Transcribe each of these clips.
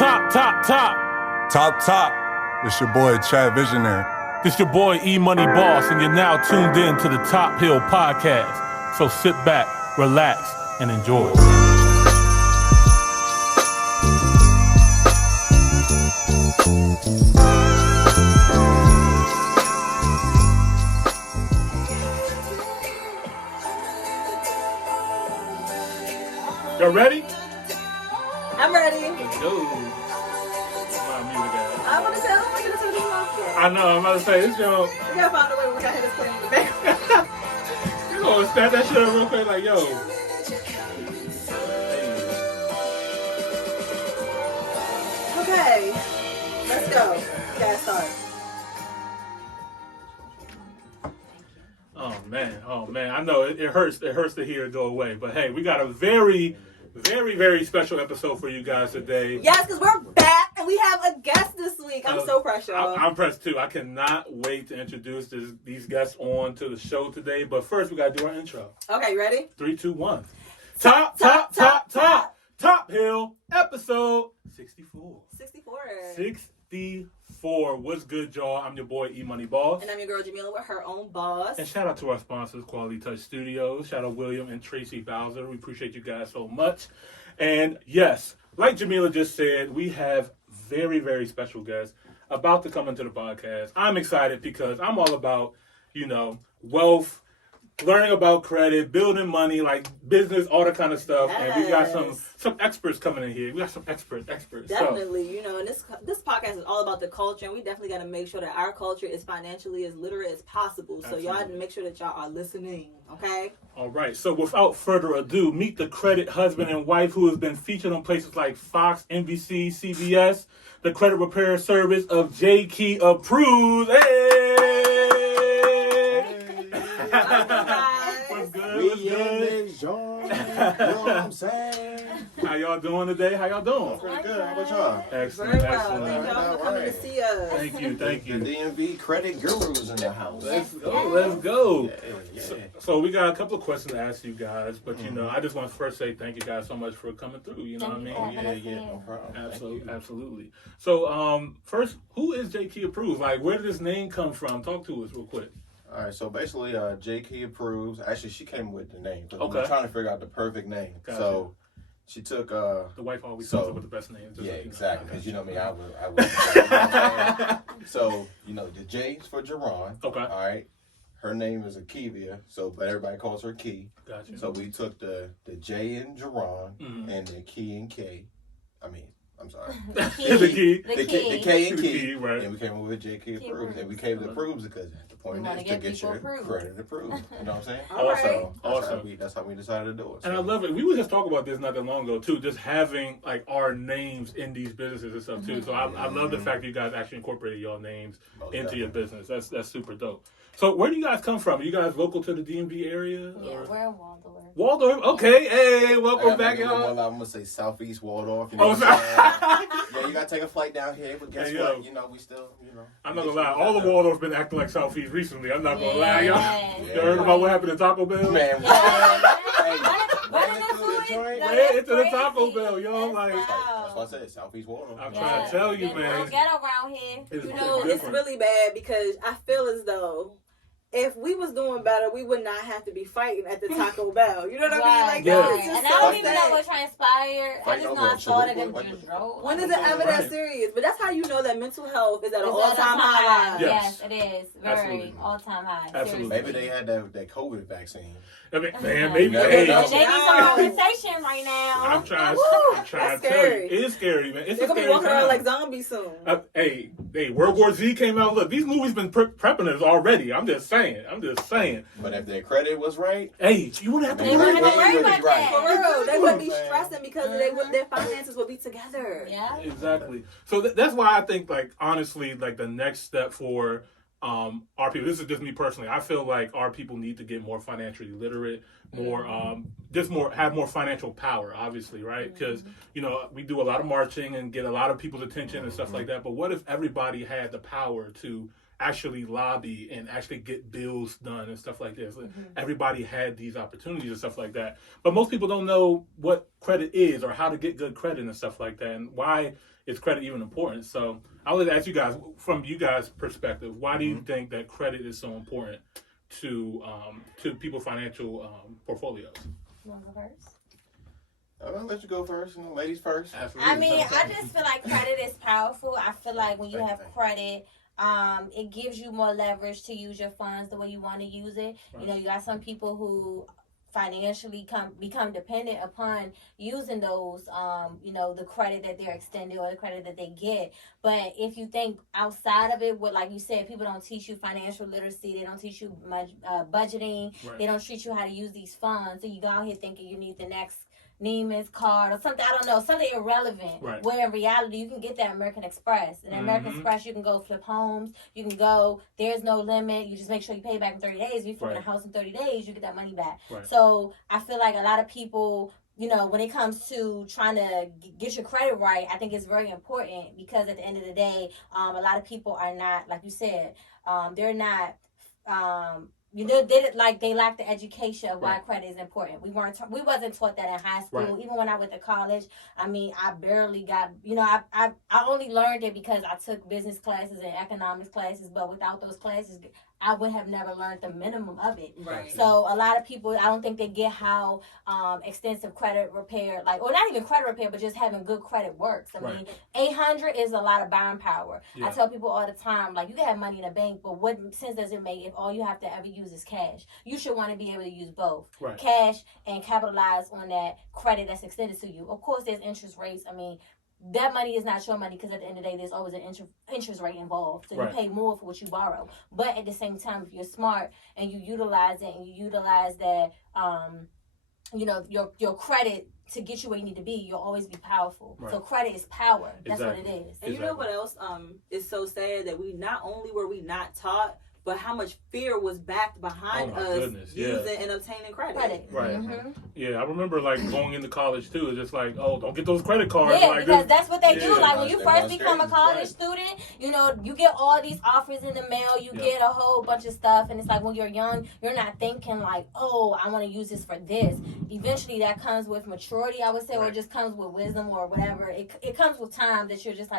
Top. This your boy, Chad Visionary. This your boy, Imani Boss, and you're now tuned in to the Top Hill Podcast. So sit back, relax, and enjoy. Y'all ready? I'm ready. Let's go. I want to say, I don't want to turn this off yet. I know, I'm about to say, this show. We gotta find a way we gotta hit this playing in the background. You gonna snap that shit up real quick, like, yo. Okay, let's go. Gotta start. Oh man. I know it hurts to hear it go away. But hey, we got a very, very, very special episode for you guys today. Yes, because we're back and we have a guest this week. I'm so pressed, y'all. I'm pressed too. I cannot wait to introduce these guests on to the show today. But first, we gotta do our intro. Okay, you ready? 3, 2, 1. Top Hill episode 64. 64. What's good, y'all? I'm your boy, Imani Boss. And I'm your girl, Jamila, with her own boss. And shout out to our sponsors, Quality Touch Studios. Shout out William and Tracy Bowser. We appreciate you guys so much. And yes, like Jamila just said, we have very, very special guests about to come into the podcast. I'm excited because I'm all about, wealth, learning about credit, building money, like business, all that kind of stuff. Yes. And we got some experts coming in here. We got some experts. Definitely, and this podcast is all about the culture, and we definitely got to make sure that our culture is financially as literate as possible. So Absolutely. y'all have to make sure that y'all are listening, okay? All right, so without further ado, meet the credit husband and wife who has been featured on places like Fox, NBC, CBS, the credit repair service of Jkeeapproves. Hey! What's good? We in this joint, you know what I'm saying? How y'all doing today? How y'all doing? Pretty good, how about y'all? Excellent, Very well. excellent. Thank y'all for coming to see us. Thank you. The DMV credit gurus in the house. Let's go. Yeah. So we got a couple of questions to ask you guys, but I just want to first say thank you guys so much for coming through. You know what I mean? No problem. Absolutely. So first, who is Jkeeapproves? Like, where did this name come from? Talk to us real quick. All right, so basically, Jkeeapproves. Actually, she came with the name. Okay. We're trying to figure out the perfect name. Gotcha. So she took. The wife always comes up with the best names. Yeah, exactly. Because you know me, I would. So the J is for Jerron. Okay. All right. Her name is Akivia, but everybody calls her Key. Gotcha. So we took the J in Jerron Mm-hmm. and the Key in K. I'm sorry. The key. The K and The Key. key, right. And we came up with Jkeeapproves. And we came to approves because the point is to get your credit approved. You know what I'm saying? Awesome. That's how we decided to do it. And I love it. We were just talking about this not that long ago too, just having like our names in these businesses and stuff too. So I love the fact that you guys actually incorporated your names into your business. That's super dope. So where do you guys come from? Are you guys local to the DMV area? Yeah, we're in Waldorf. Waldorf? Okay. Hey, welcome back, y'all. I'm going to say Southeast Waldorf. Oh, sorry. Yeah, you got to take a flight down here, but guess what? We still, I'm not going to lie. All the Waldorf's been acting like Southeast recently. I'm not going to lie, y'all. Yeah. You heard about what happened to Taco Bell? Man, Ran into the Taco Bell, yo. Like, that's why I said Southeast Waldorf. I'm trying to tell you, It's man. ghetto around here. It's It's really bad because I feel as though if we was doing better, we would not have to be fighting at the Taco Bell. You know what I mean? Like, Yeah. it's just And I so don't even know sad. what transpired. I just know I saw it and just drove. When is it ever that serious? But that's how you know that mental health is at an all-time high. Yes. Yes, it is. Absolutely. Very all-time high. Absolutely. Maybe they had that COVID vaccine. I mean, man, maybe. Yeah. Hey, And they need some compensation right now. I'm trying That's to tell you. scary. It is scary, man. It's They're a going to scary be walking around time. like zombies soon. Hey, World War Z came out. Look, these movies been prepping us already. I'm just saying. But if their credit was right, Hey, you wouldn't have to They worry wouldn't about have to it. worry about that. For real, they wouldn't be Man. stressing because their finances would be together. Yeah. Exactly. So that's why I think, like, honestly, like the next step for our people. This is just me personally. I feel like our people need to get more financially literate, more have more financial power. Obviously, right? Because we do a lot of marching and get a lot of people's attention and stuff like that. But what if everybody had the power to actually lobby and actually get bills done and stuff like this. Everybody had these opportunities and stuff like that. But most people don't know what credit is or how to get good credit and stuff like that, and why is credit even important. So I would ask you guys, from you guys' perspective, why do you think that credit is so important to people's financial portfolios? You want to go first? I'll let you go first. Ladies first. Absolutely. I mean, I just feel like credit is powerful. I feel like when you have credit, it gives you more leverage to use your funds the way you want to use it. Right. You know, you got some people who financially become dependent upon using those, the credit that they're extended or the credit that they get. But if you think outside of it, like you said, people don't teach you financial literacy. They don't teach you much budgeting. Right. They don't teach you how to use these funds. So you go out here thinking you need the next Neiman's card or something, I don't know, something irrelevant. Right. Where in reality, you can get that American Express. And American Express, you can go flip homes. You can go, there's no limit. You just make sure you pay back in 30 days. If you flip in a house in 30 days, you get that money back. Right. So I feel like a lot of people, when it comes to trying to get your credit right, I think it's very important because at the end of the day, a lot of people are not, like you said, they're not... they lack the education of why credit is important. We wasn't taught that in high school. Right. Even when I went to college, I mean, I barely got, I only learned it because I took business classes and economics classes, but without those classes, I would have never learned the minimum of it. Right. So a lot of people, I don't think they get how extensive credit repair, or not even credit repair, but just having good credit works. I mean, 800 is a lot of buying power. Yeah. I tell people all the time, you can have money in the bank, but what sense does it make if all you have to ever use is cash? You should want to be able to use both. Right. Cash and capitalize on that credit that's extended to you. Of course, there's interest rates. I mean, that money is not your money because at the end of the day, there's always an interest rate involved. So you pay more for what you borrow. But at the same time, if you're smart and you utilize it and you utilize that, your credit to get you where you need to be, you'll always be powerful. Right. So credit is power. That's what it is. And you know what else is so sad? That we not only were we not taught, but how much fear was backed behind us using and obtaining credit. Right. Yeah, I remember going into college too. It's just don't get those credit cards. Yeah, because that's what they do. When you first become a college student, you get all these offers in the mail. You get a whole bunch of stuff, and it's when you're young, you're not thinking I want to use this for this. Eventually, that comes with maturity, I would say, or it just comes with wisdom or whatever. It comes with time that you're just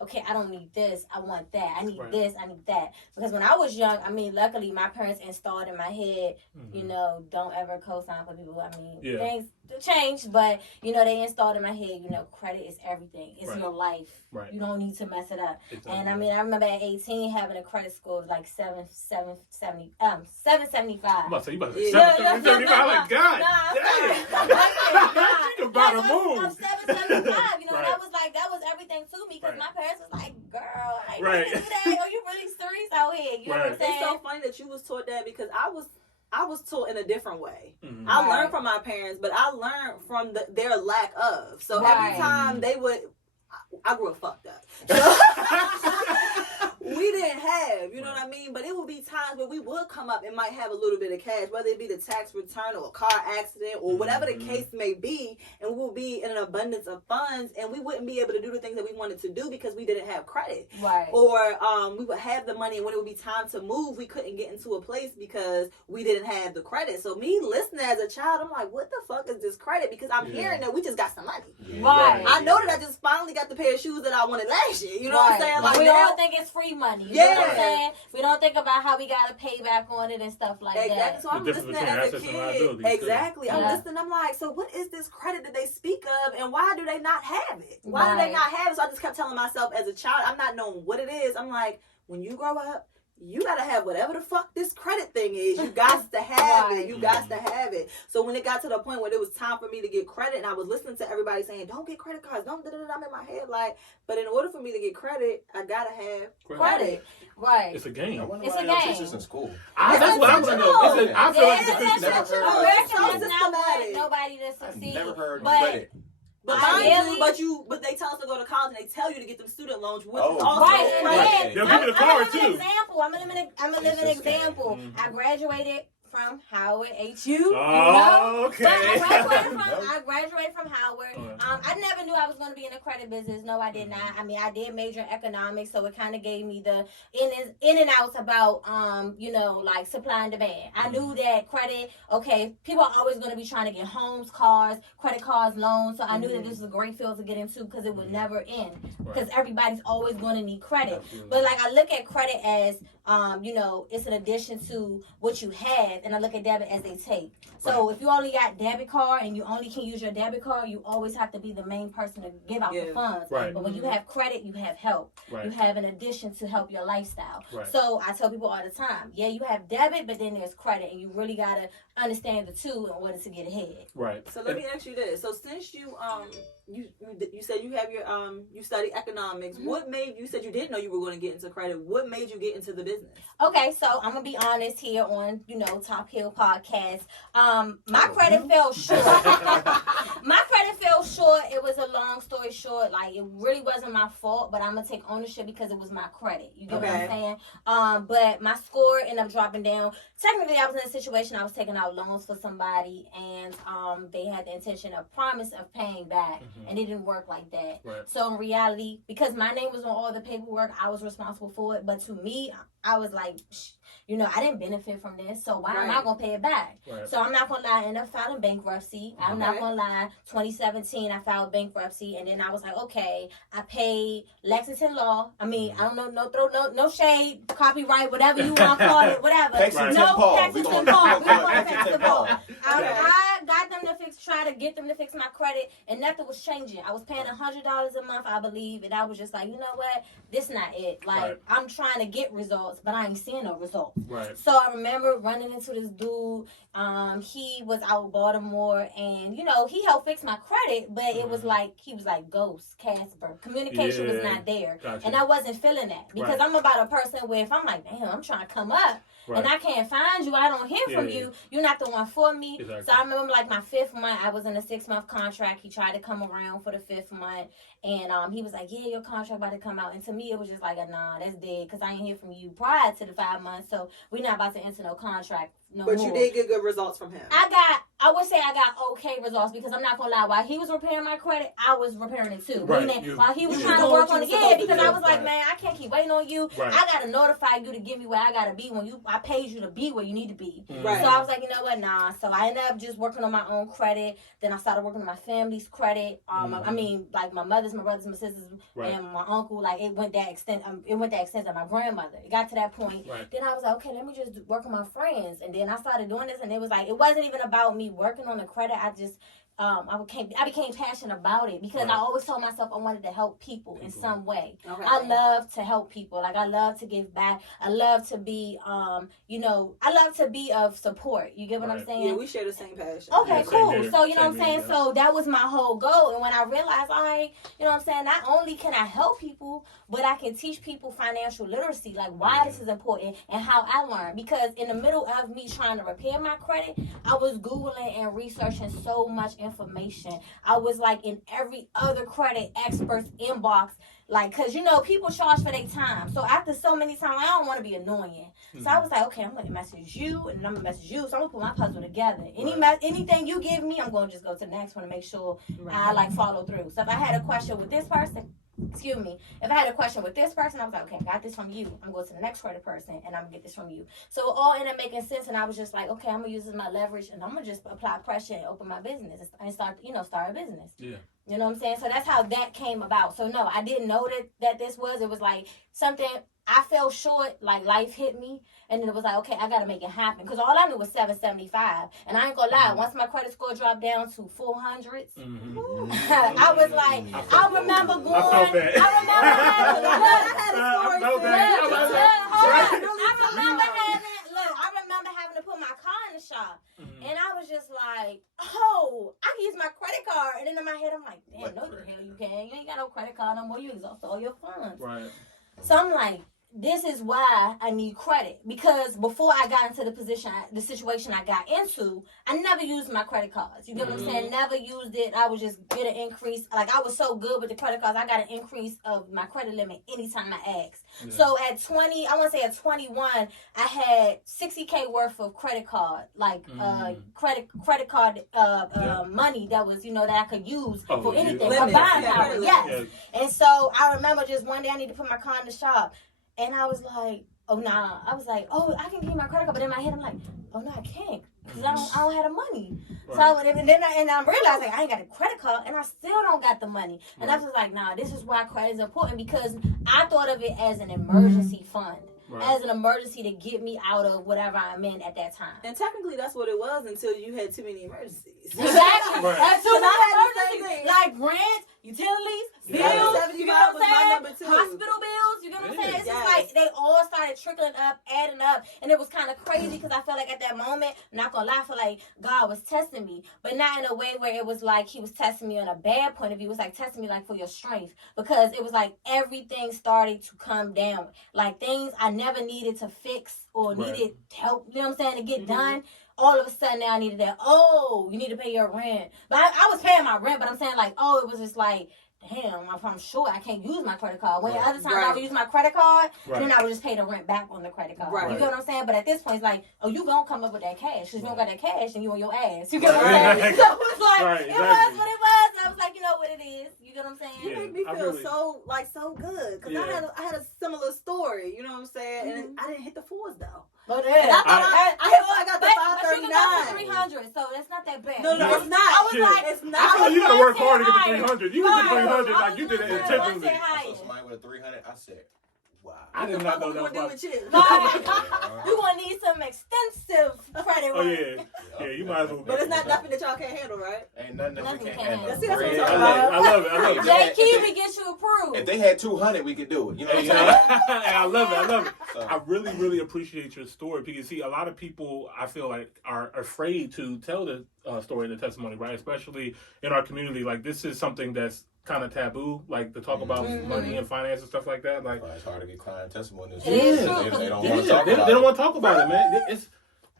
okay, I don't need this. I want that. I need this. I need that. Because when I was young, I mean, luckily my parents installed in my head, don't ever co-sign for people. I mean, things changed, but, they installed in my head, credit is everything. It's your life. Right. You don't need to mess it up. Exactly. And I mean, I remember at 18 having a credit score of 775. I'm about to say, you about to say 775? God damn. You about to move. I'm 775. That was everything to me because my parents was girl, I didn't do that. Are you really serious out here? You know what I'm saying? It's so funny that you was taught that because I was taught in a different way. Mm-hmm. I learned from my parents, but I learned from their lack of. So every time they would, I grew up fucked up. We didn't have, you know what I mean? But it would be times where we would come up and might have a little bit of cash, whether it be the tax return or a car accident or whatever the case may be, and we'll be in an abundance of funds, and we wouldn't be able to do the things that we wanted to do because we didn't have credit. Right. Or we would have the money, and when it would be time to move, we couldn't get into a place because we didn't have the credit. So me listening as a child, I'm like, what the fuck is this credit? Because I'm hearing that we just got some money. Yeah. Right. I know that I just finally got the pair of shoes that I wanted last year. You know what I'm saying? We all think it's free money. You know what I'm saying? We don't think about how we got to pay back on it and stuff like that. So I'm listening as a kid. Exactly. I'm listening. I'm like, so what is this credit that they speak of, and why do they not have it? Why do they not have it? So I just kept telling myself as a child, I'm not knowing what it is. I'm like, when you grow up, you gotta have whatever the fuck this credit thing is. You got to have it. You got to have it. So when it got to the point where it was time for me to get credit, and I was listening to everybody saying, don't get credit cards, don't, I'm in my head but in order for me to get credit, I gotta have credit. Right. It's a game. It's a game. Teachers in school. That's what I want to know. I feel like it's never heard of nobody to succeed. I've never heard of credit. But but they tell us to go to college and they tell you to get them student loans, which is also right. They'll give you the card too. I'm a living example. I graduated from Howard, HU. Oh, okay. But I graduated from Howard. Okay. I never knew I was going to be in the credit business. No, I did not. I mean, I did major in economics, so it kind of gave me the in and outs about, like supply and demand. I knew that credit, okay, people are always going to be trying to get homes, cars, credit cards, loans. So I knew that this was a great field to get into because it would never end. Because everybody's always going to need credit. Absolutely. But like I look at credit as, it's an addition to what you have, and I look at debit as a take. So if you only got debit card and you only can use your debit card, you always have to be the main person to give out the funds. Right. But when you have credit, you have help. Right. You have an addition to help your lifestyle. Right. So I tell people all the time, yeah, you have debit, but then there's credit, and you really gotta understand the two in order to get ahead. Right. So let me ask you this. So since you said you have your you study economics, what made you said you didn't know you were going to get into credit? What made you get into the business? Okay, so I'm gonna be honest here on Top Hill Podcast. My credit fell short. My credit fell short. It was a long story short. Like, it really wasn't my fault, but I'm gonna take ownership because it was my credit. You get what I'm saying? But my score ended up dropping down. Technically, I was in a situation I was taking out loans for somebody, and they had the intention of promise of paying back, and it didn't work like that. Right. So in reality, because my name was on all the paperwork, I was responsible for it. But to me, I was like, I didn't benefit from this, so why am I going to pay it back? Right. So I'm not going to lie, I ended up filing bankruptcy. I'm not going to lie, 2017, I filed bankruptcy, and then I was like, okay, I paid Lexington Law. I mean, I don't know, no shade, copyright, whatever you want to call it, whatever. Lexington No, Paul. Lexington Paul. We going to Lexington Paul. I got them to try to get them to fix my credit, and nothing was changing. I was paying $100 a month, I believe, and I was just like, you know what? This not it. Like, I'm trying to get results, but I ain't seeing no results. Right. So I remember running into this dude. He was out of Baltimore, and he helped fix my credit, but it was like he was like Ghost, Casper. Communication was not there, and I wasn't feeling that because I'm about a person where if I'm like, damn, I'm trying to come up. Right. And I can't find you. I don't hear from you. You're not the one for me. Exactly. So I remember like my 5th month, I was in a 6-month contract. He tried to come around for the 5th month. And he was like, yeah, your contract about to come out. And to me, it was just like, nah, that's dead. Because I ain't hear from you prior to the 5 months. So we're not about to enter no contract no more. But you did get good results from him. I would say I got okay results because I'm not going to lie. While he was repairing my credit, I was repairing it too. Right. While he was trying to work on it, because I was like, man, I can't keep waiting on you. Right. I got to notify you to get me where I got to be when I paid you to be where you need to be. Right. So I was like, you know what, nah. So I ended up just working on my own credit. Then I started working on my family's credit. I mean, like my mother's, my brothers, my sisters, and my uncle. Like it went that extent. My grandmother. It got to that point. Right. Then I was like, okay, let me just work on my friends. And then I started doing this, and it was like, it wasn't even about me working on the credit. I just I became passionate about it because I always told myself I wanted to help people in some way. Okay. I love to help people. Like I love to give back. I love to be I love to be of support. You get what I'm saying? Yeah, we share the same passion. Okay, cool. So you know what I'm saying? So that was my whole goal. And when I realized you know what I'm saying, not only can I help people, but I can teach people financial literacy, like why this is important and how I learned. Because in the middle of me trying to repair my credit, I was Googling and researching so much information. I was like in every other credit expert's inbox, like, because people charge for their time. So after so many times, I don't want to be annoying. So I was like, okay, I'm going to message you and I'm going to message you. So I'm going to put my puzzle together. Anything you give me, I'm going to just go to the next one to make sure I follow through. So if I had a question with this person, if I had a question with this person, I was like, okay, I got this from you. I'm going to the next credit person and I'm going to get this from you. So it all ended up making sense, and I was just like, okay, I'm going to use this as my leverage, and I'm going to just apply pressure and open my business and start a business. Yeah. You know what I'm saying? So that's how that came about. So no, I didn't know that this was. It was like something I fell short, like life hit me, and then it was like, okay, I got to make it happen. Because all I knew was 775. And I ain't going to lie, once my credit score dropped down to 400s, I was like, I remember having to put my car in the shop. And I was just like, oh, I can use my credit card. And then in my head, I'm like, damn, no the hell you can. You ain't got no credit card no more. You exhausted all your funds. Right. So I'm like, this is why I need credit, because before I got into the situation I got into, I never used my credit cards. You get what I'm saying? Never used it. I would just get an increase. Like, I was so good with the credit cards, I got an increase of my credit limit anytime I asked. Yeah. So at 20, I want to say at 21, I had $60K worth of credit card, like credit card money that was, that I could use for anything. My buying power, yes. Yeah. And so I remember just one day I need to put my car in the shop. And I was like, oh, nah. I was like, oh, I can give you my credit card. But in my head, I'm like, oh, no, I can't. Because I don't have the money. Right. So and then I realized, like, I ain't got a credit card. And I still don't got the money. And I was like, nah, this is why credit is important. Because I thought of it as an emergency fund. Right. As an emergency to get me out of whatever I'm in at that time. And technically, that's what it was until you had too many emergencies. Exactly. Right. That's too many emergencies. Like rent, utilities, bills, you know what I'm saying? Hospital bills, you know what I'm saying? It's just like they all started trickling up, adding up, and it was kind of crazy because I felt like at that moment, I'm not gonna lie, I feel like God was testing me, but not in a way where it was like He was testing me on a bad point of view. It was like testing me like for your strength, because it was like everything started to come down, like things I never needed to fix or needed help, you know what I'm saying, to get done. All of a sudden now I needed that. Oh, you need to pay your rent. But I was paying my rent, but I'm saying like, oh, it was just like, damn, I'm sure I can't use my credit card. When other times I would use my credit card, then I would just pay the rent back on the credit card. Right. You get what I'm saying? But at this point, it's like, oh, you gonna come up with that cash. Because you don't got that cash and you on your ass. You get what I'm saying? So it's like, it was what it was. And I was like, you know what it is. You get what I'm saying? You make me feel so good. Because I had a similar story. You know what I'm saying? And I didn't hit the fours, though. But I got the 539. But you got the 300, so that's not that bad. No, it's not. I was like, it's not. I feel you gotta work hard to get the 300. You get the 300 like you did it intentionally. I saw somebody with a 300. I said, wow. I did not know that was you gonna need some extensive credit work. Yeah, you might as well. But it's not nothing that y'all can't handle, right? Ain't nothing that we can't handle. See, that's what I'm talking about. I love it. Jkeeapproves gets you approved. If they had 200, we could do it. You know what I'm saying? I love it. So. I really appreciate your story, because see, a lot of people I feel like are afraid to tell the story and the testimony, right? Especially in our community. Like, this is something that's kind of taboo, like to talk about money and finance and stuff like that. Like, it's hard to get client testimonies. They don't want to talk about it. They don't want to talk about it, man. It's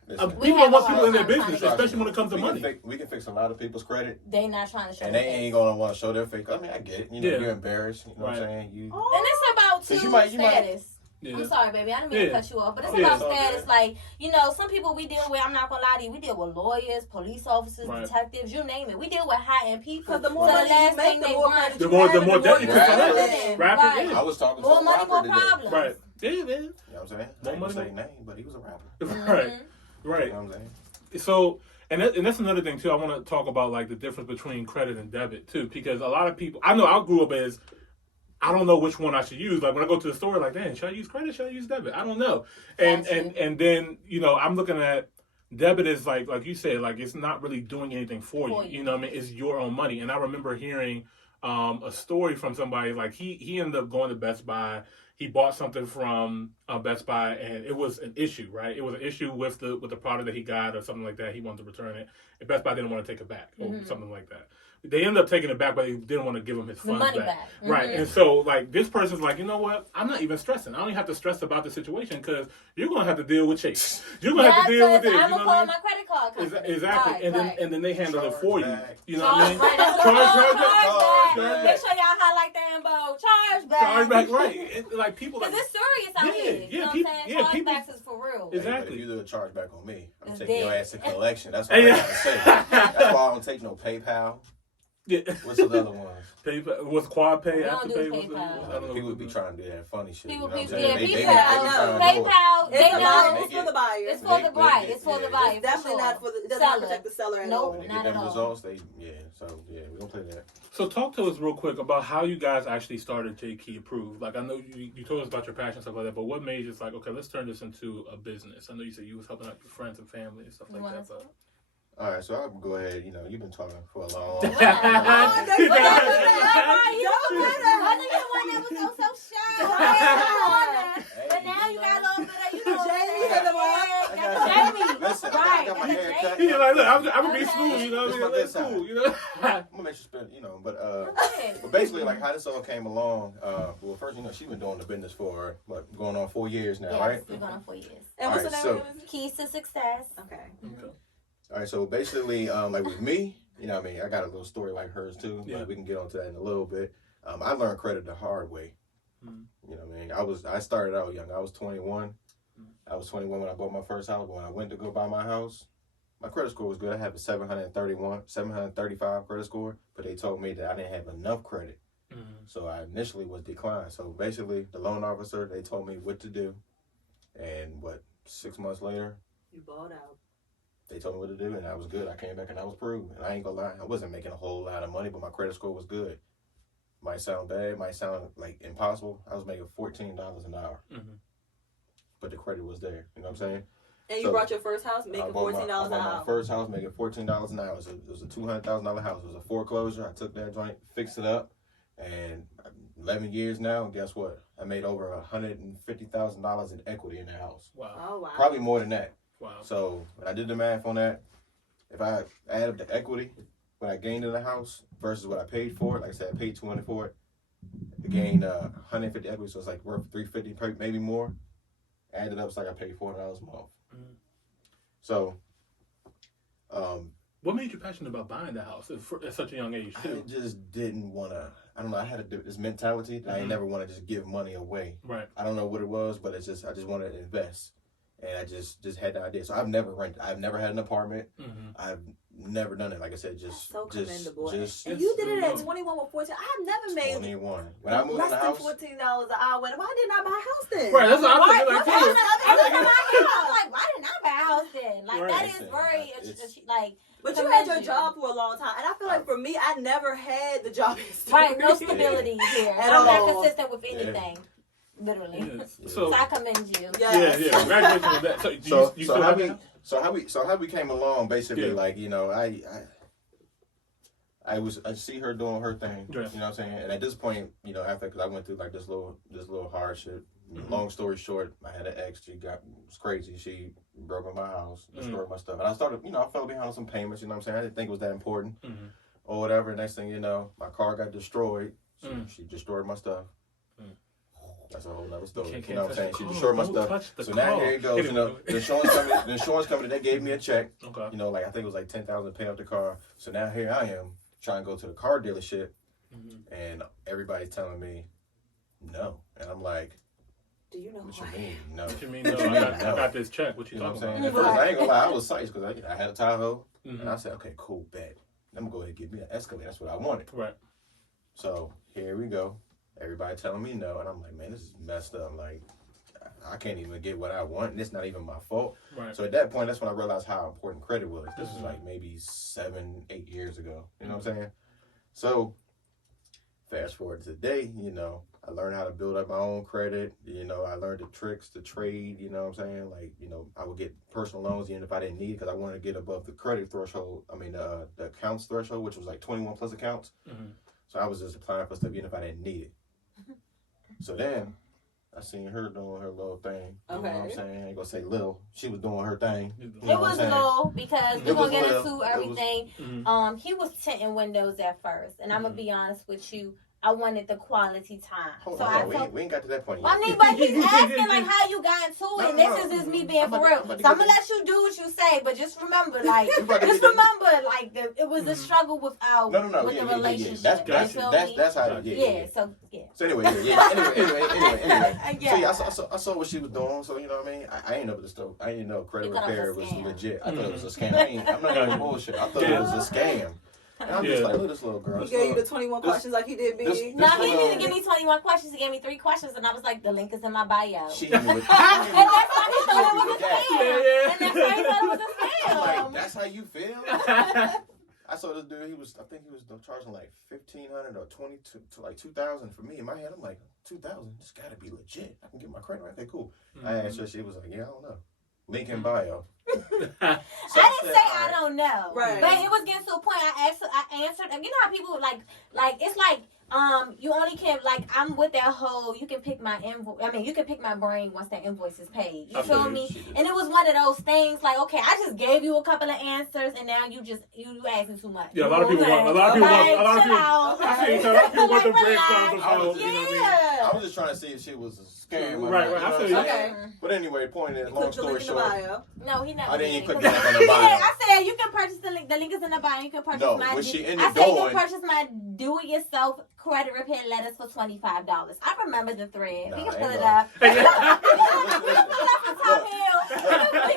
people don't want people in their business, especially when it comes to money. We can fix a lot of people's credit. They not trying to show, and they ain't gonna want to show their face. I mean, I get it. You're embarrassed. You know what I'm saying? And it's about status. Yeah. I'm sorry, baby. I didn't mean to cut you off, but it's about status. Like, some people we deal with, I'm not going to lie to you, we deal with lawyers, police officers, detectives, you name it. We deal with high-end people. Because the more money you make, the more credit the more debt you can Rapper, I was talking to more money, more today. problems. Right. Yeah, man. You know what I'm saying? I didn't say name, but he was a rapper. Right. You know what I'm saying? So, and that's another thing, too. I want to talk about, like, the difference between credit and debit, too, because a lot of people, I know I grew up as, I don't know which one I should use. Like, when I go to the store, like, damn, should I use credit? Should I use debit? I don't know. And then, I'm looking at debit is like you said, like, it's not really doing anything for you. You know what I mean? It's your own money. And I remember hearing a story from somebody, like, he ended up going to Best Buy. He bought something from Best Buy, and it was an issue, right? It was an issue with the product that he got or something like that. He wanted to return it. And Best Buy didn't want to take it back or something like that. They ended up taking it back, but they didn't want to give him his funds back. Right. And so, like, this person's like, you know what? I'm not even stressing. I don't even have to stress about the situation, because you're going to have to deal with Chase. You're going to have to deal with this. I'm going to call my credit card company. Exactly. And then they handle it for you. You know what I mean? Charge back. Make sure y'all highlight that in bold. Charge back. Charge back, right. Like, people like... Because it's serious out here. You know what I'm saying? Chargebacks is for real. Exactly. If you do a chargeback on me, I'm taking your ass to collection. That's what I got to say. That's why I don't take no PayPal. Yeah. What's the other ones? PayPal. What's Quad Pay? We After don't Pay? do PayPal. People would be trying to do that funny shit. People, PayPal. They know. It's for the buyer. It's for the buyer. It's for the buyer. It's definitely not for the. It does not protect the seller at all. Nope, They not get at them all. results. We don't play that. So talk to us real quick about how you guys actually started Jkeeapproves. Like, I know you told us about your passion and stuff like that, but what made you just like, okay, let's turn this into a business? I know you said you was helping out your friends and family and stuff like that, but... All right, so I'll go ahead. You've been talking for a long time. time. You the one that was so shy. But now you got a little bit of, Jamie hit him up. Jamie. Listen, I got my hair cut. He's like, look, I'm going to be smooth, you know what I mean? That's cool, you know? I'm going to make should spend, but basically, like, how this all came along, well, first, she's been doing the business for, going on 4 years now, right? Yes, we're going on 4 years. And what's the name of it? Keys to Success. Okay. All right, so basically, like with me, I got a little story like hers too, but we can get onto that in a little bit. I learned credit the hard way. I started out young. I was 21. I was 21 when I bought my first house, but when I went to go buy my house, my credit score was good. I had a 735 credit score, but they told me that I didn't have enough credit. So I initially was declined. So basically, the loan officer, they told me what to do. And 6 months later, you bought out. They told me what to do, and I was good. I came back and I was approved. And I ain't gonna lie, I wasn't making a whole lot of money, but my credit score was good. Might sound bad, might sound like impossible. I was making $14 an hour. But the credit was there. You know what I'm saying? And you brought your first house making $14 an hour. My first house making $14 an hour. It was a $200,000 house. It was a foreclosure. I took that joint, fixed it up, and 11 years now. And guess what? I made over $150,000 in equity in that house. Wow. Oh wow. Probably more than that. Wow. So when I did the math on that, if I add up the equity, what I gained in the house versus what I paid for it, like I said, I paid $200 for it. I gained $150 equity, so it's like worth $350, maybe more. Added up, it's like I paid $400 a month. So, what made you passionate about buying the house at such a young age too? I just didn't want to. I don't know. I had this mentality that I never want to just give money away. Right. I don't know what it was, but I just wanted to invest, and I just had the idea. So I've never rented. I've never had an apartment. I've never done it. Like I said, just commendable. And you did it at 21 with 14. I've never made 21. When I moved in the house, less than $14 an hour. Why didn't I buy a house then? Right, that's what I'm thinking. Like, I'm like, why didn't I buy a house then? Like, that is very, like. But you had your job for a long time, and I feel like for me, I never had the job. Right, no stability here. At I'm all. not consistent with anything. Literally. Yes. So I commend you. Yes. Yeah. Congratulations on that. So how we came along, basically, like, I see her doing her thing, you know what I'm saying? And at this point, after, because I went through like this little hardship. Long story short, I had an ex. She was crazy. She broke in my house, destroyed my stuff, and I started, I fell behind on some payments. You know what I'm saying? I didn't think it was that important, or whatever. Next thing you know, my car got destroyed. She destroyed my stuff. That's a whole nother story. You know what I'm saying? She destroyed my stuff. So now here it goes. The insurance company, they gave me a check. Okay. Like I think it was like $10,000 to pay up the car. So now here I am trying to go to the car dealership, and everybody's telling me no, and I'm like, do you know what you mean? No. What you mean? No, I got this check. What you talking about? At first, I ain't gonna lie, I was psyched because I had a Tahoe, and I said, okay, cool, bet. I'm gonna go ahead and get me an Escalade. That's what I wanted. Right. So here we go. Everybody telling me no, and I'm like, man, this is messed up. Like, I can't even get what I want, and it's not even my fault. Right. So at that point, that's when I realized how important credit was. This was like maybe 7-8 years ago. You know what I'm saying? So fast forward to today, I learned how to build up my own credit. I learned the tricks, the trade, you know what I'm saying? Like, I would get personal loans even if I didn't need it because I wanted to get above the credit threshold. The accounts threshold, which was like 21 plus accounts. So I was just applying for stuff even if I didn't need it. So then I seen her doing her little thing. You know what I'm saying? I ain't gonna say little. She was doing her thing. It was low because we're gonna get into everything. He was tinting windows at first, and I'm gonna be honest with you. I wanted the quality time. Hold on, we ain't got to that point yet. I mean, but he's asking like how you got into it, and this is just me being for real. So I'm gonna let you do what you say, but just remember, it was a struggle with the relationship. That's how. So anyway. So I saw what she was doing. So you know what I mean. I ain't know the stuff. I didn't know credit repair was legit. I thought it was a scam. I'm not even bullshit. I thought it was a scam. And I'm just like, look at this little girl. He gave you the 21 questions like he did me. No, he didn't give me 21 questions. He gave me 3 questions, and I was like, the link is in my bio. She hit me with and that's why he thought it was a scam. And that's why he thought it was a scam. I'm like, that's how you feel? I saw this dude. I think he was charging like $1,500 or $2,000 for me. In my head, I'm like, $2,000. This gotta be legit. I can get my credit right. Okay, cool. I asked her. She was like, yeah, I don't know. Link in bio. I didn't say I don't know. Right. But it was getting to a point I answered, and you know how people like it's like You only can, like, I'm with that whole, you can pick my invoice. I mean, you can pick my brain once that invoice is paid. You feel me? And it was one of those things, like, okay, I just gave you a couple of answers, and now you asking too much. Yeah, a lot of people want the breadcrumbs. I was just trying to see if she was a scam. Right. I feel you. Okay. But anyway, point is, long story short. No, he never. I didn't even did. click the link on the bio. I said you can purchase the link. The link is in the bio. You can purchase my. When she ended I said you going, can purchase my do-it-yourself credit repair letters for $25. I remember the thread. We can pull it up. I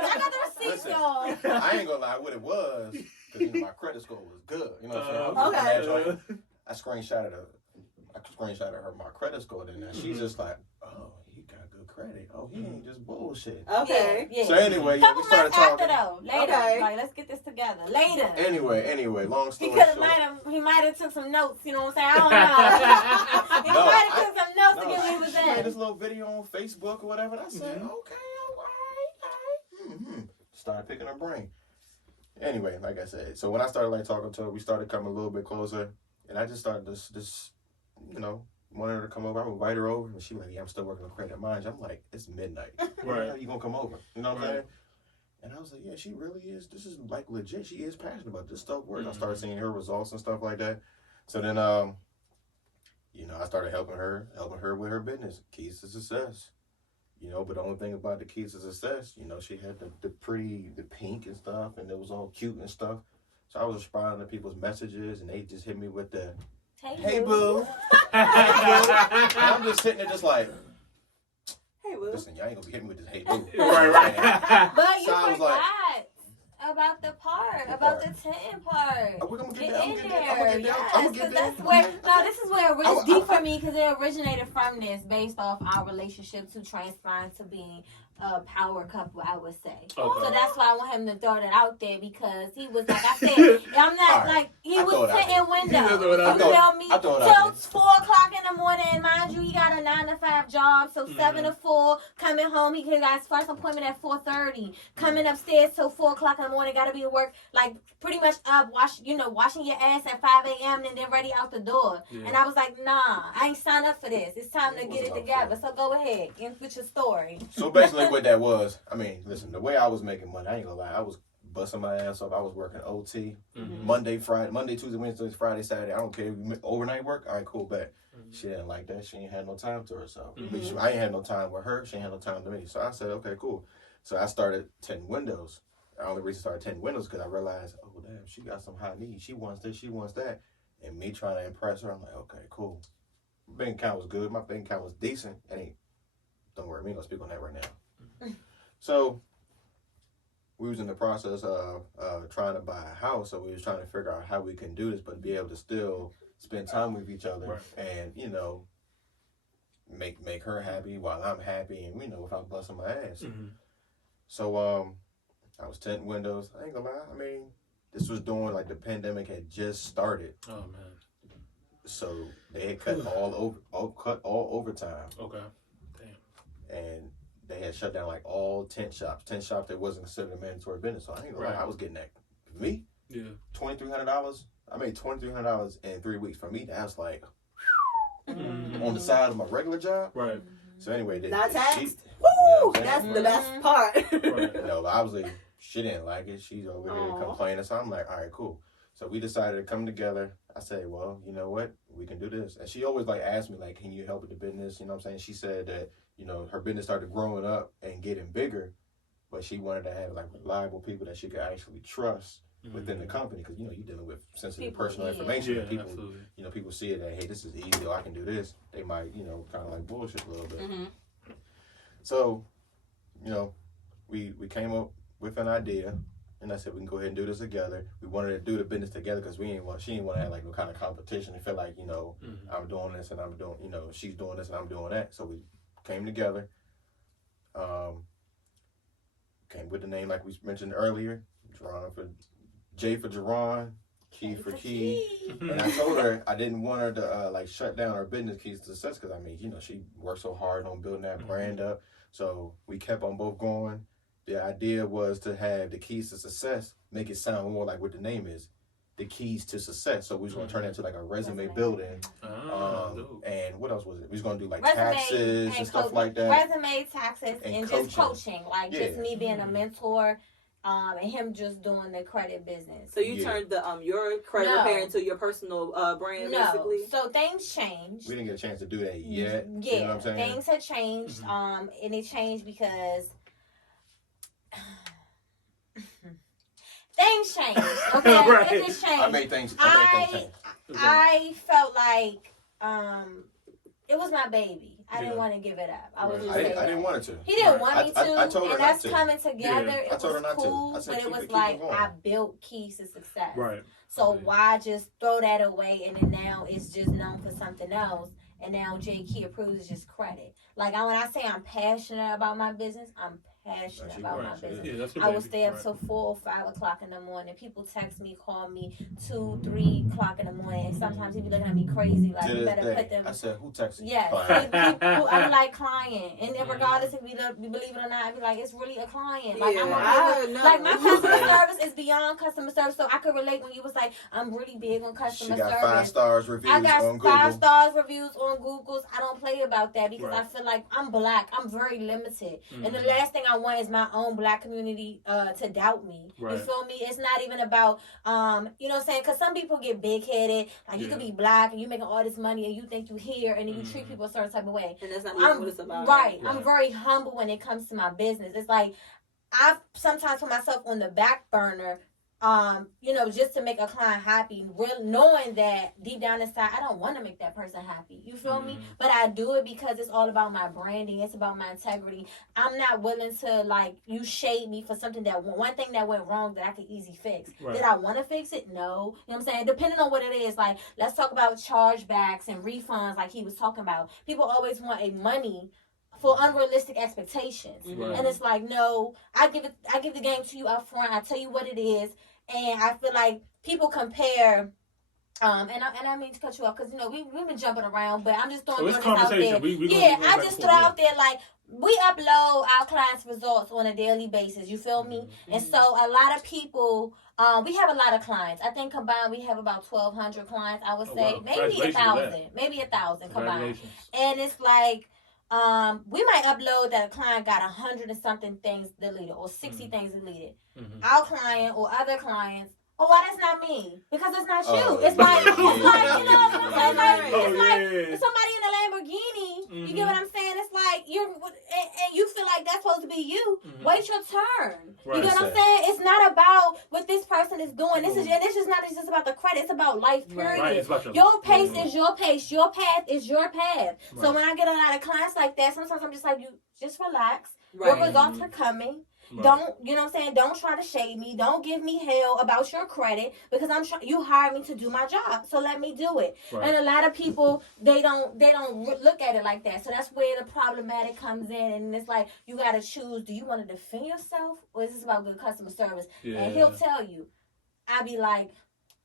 got the receipts, y'all. I ain't gonna lie, what it was, because my credit score was good. You know what I'm saying? I screenshotted her my credit score, and then she's just like, oh, he got good credit. Oh, he ain't just bullshit. Okay. Yeah. So anyway, couple we started months after talking. though. Later. Okay. Like, let's get this together. Later. Anyway, long story He might have took some notes, you know what I'm saying? I don't know. He might have took some notes to get where he was she made at. this little video on Facebook or whatever, and I said, okay, all right. Started picking her brain. Anyway, like I said, so when I started talking to her, we started coming a little bit closer, and I just started this wanted her to come over. I would invite her over, and she was like, yeah, I'm still working on credit. Mind you, I'm like, it's midnight. Right. How you gonna come over? You know what I'm saying? And I was like, yeah, she really is. This is like legit. She is passionate about this stuff. I started seeing her results and stuff like that. So then, I started helping her with her business, keys to success. But the only thing about the keys to success, she had the pink and stuff, and it was all cute and stuff. So I was responding to people's messages, and they just hit me with the, hey boo. And I'm just sitting there just like, Hey boo. listen, y'all ain't gonna be hitting me with this hey boo. Right. But you So I was forgot like, about the the 10 part. We're gonna Get get in there. there. Yes, Because that's where, this is where it's deep for me, because it originated from this based off our relationship to transpire to being a power couple, I would say. Okay. So that's why I want him to throw that out there, because he was, like I said, I'm not like, he was sitting windows. You feel me? Till 4 o'clock in the morning, and mind you, he got a 9-to-5 job, so 7 to 4, coming home, he got his first appointment at 4:30, coming upstairs till 4 o'clock in the morning, gotta be at work, like, pretty much up, washing your ass at 5 a.m. and then ready out the door. Yeah. And I was like, nah, I ain't signed up for this. It's time to get it together. So go ahead, get with your story. So basically what that was, I mean, listen, the way I was making money, I ain't gonna lie, I was busting my ass off. I was working OT, Monday, Tuesday, Wednesday, Friday, Saturday. I don't care. Overnight work, all right, cool, bet. She didn't like that. She ain't had no time to herself. I ain't had no time with her. She ain't had no time to me. So I said, okay, cool. So I started 10 windows. The only reason I started 10 windows because I realized, oh, damn, she got some high needs. She wants this, she wants that. And me trying to impress her, I'm like, okay, cool. My bank account was good. My bank account was decent. Don't worry, we ain't gonna speak on that right now. So we was in the process of trying to buy a house. So we was trying to figure out how we can do this, but be able to still spend time with each other and, make her happy while I'm happy and, without busting my ass. So, I was tinting windows. I ain't gonna lie. I mean, this was during the pandemic had just started. Oh man. So they had cut all overtime. Okay. Damn. And they had shut down all tent shops. Tent shops that wasn't considered a mandatory business. So I ain't gonna lie. I was getting that. For me? Yeah. $2,300. I made $2,300 in 3 weeks. For me, that's like on the side of my regular job. Right. So anyway, not taxed. Woo! That's the best part. Obviously, she didn't like it. She's over here complaining. So I'm like, all right, cool. So we decided to come together. I said, well, you know what? We can do this. And she always asked me, can you help with the business? You know what I'm saying? She said that, her business started growing up and getting bigger, but she wanted to have reliable people that she could actually trust within the company, because you're dealing with sensitive personal information. Yeah, people, absolutely. People see it that, hey, this is easy, or I can do this. They might, kind of bullshit a little bit. So, we came up with an idea, and I said we can go ahead and do this together. We wanted to do the business together because she didn't want to have no kind of competition and feel like I'm doing this and I'm doing she's doing this and I'm doing that. So we came together. Came with the name like we mentioned earlier, J for Jerron, Key for Key. And I told her I didn't want her to shut down her business, Keys to Success, because she worked so hard on building that brand up. So we kept on both going. The idea was to have the Keys to Success make it sound more like what the name is, the keys to success. So we was gonna turn it into like a resume building. And what else was it? We was gonna do like taxes and stuff like that. Resume, taxes, and just coaching. Like just me being a mentor. And him just doing the credit business. So you turned the your credit repair into your personal brand, basically. So things changed. We didn't get a chance to do that yet. Yeah, you know what I'm saying? Things had changed. And it changed because things changed. Okay, right. Business changed. I made things change. I felt like it was my baby. I didn't want to give it up. I didn't want it to. He didn't want me to. I told her and not that's to. coming together. Yeah. It was cool, I said, but it was keep like going. I built keys to success. Right. So why just throw that away and then now it's just known for something else? And now Jkeeapproves is just credit. Like when I say I'm passionate about my business, I'm passionate about my business. Yeah, I will stay up till 4 or 5 o'clock in the morning. People text me, call me 2, 3 o'clock in the morning. And sometimes people looking at me crazy. Like you better put them. I said, who texted you? Yes, I'm like client, and regardless if we believe it or not, I be like, it's really a client. Like like my customer service is beyond customer service, so I could relate when you was like, I'm really big on customer service. She got 5 stars reviews on Google. I got 5 stars reviews on Google. I don't play about that because I feel like I'm black. I'm very limited, and the last thing I want is my own black community to doubt me. You feel me? It's not even about you know what I'm saying? Because some people get big headed. Like you could be black and you making all this money and you think you here and then you treat people a certain type of way. And that's not even what it's about. Right. I'm very humble when it comes to my business. It's like I've sometimes put myself on the back burner, you know, just to make a client happy, knowing that deep down inside I don't want to make that person happy. You feel me? But I do it because it's all about my branding. It's about my integrity. I'm not willing to like you shade me for something one thing that went wrong that I could easily fix. Did I want to fix it? No. You know what I'm saying? Depending on what it is, like let's talk about chargebacks and refunds like he was talking about. People always want a money for unrealistic expectations. And it's like, no, I give the game to you up front. I tell you what it is. And I feel like people compare, and I mean to cut you off because you know we've been jumping around, but I'm just throwing this out there. I just throw out there like we upload our clients' results on a daily basis. You feel me? And so a lot of people, we have a lot of clients. I think combined we have about 1,200 clients. I would say maybe 1,000 combined. And it's like. We might upload that a client got 100 and something things deleted or 60 things deleted. Our client or other clients, why that's not me? Because it's not you. It's like you know, it's somebody in a Lamborghini. You get what I'm saying? It's like and you feel like that's supposed to be you. Wait your turn. You get what I'm saying? It's not about what this person is doing. This is not just about the credit. It's about life. Period. Your pace is your pace. Your path is your path. So when I get a lot of clients like that, sometimes I'm just like, you just relax. Your results are coming. Don't, you know what I'm saying? Don't try to shade me. Don't give me hell about your credit because you hired me to do my job. So let me do it. And a lot of people, they don't look at it like that. So that's where the problematic comes in. And it's like, you got to choose. Do you want to defend yourself or is this about good customer service? And he'll tell you. I'll be like,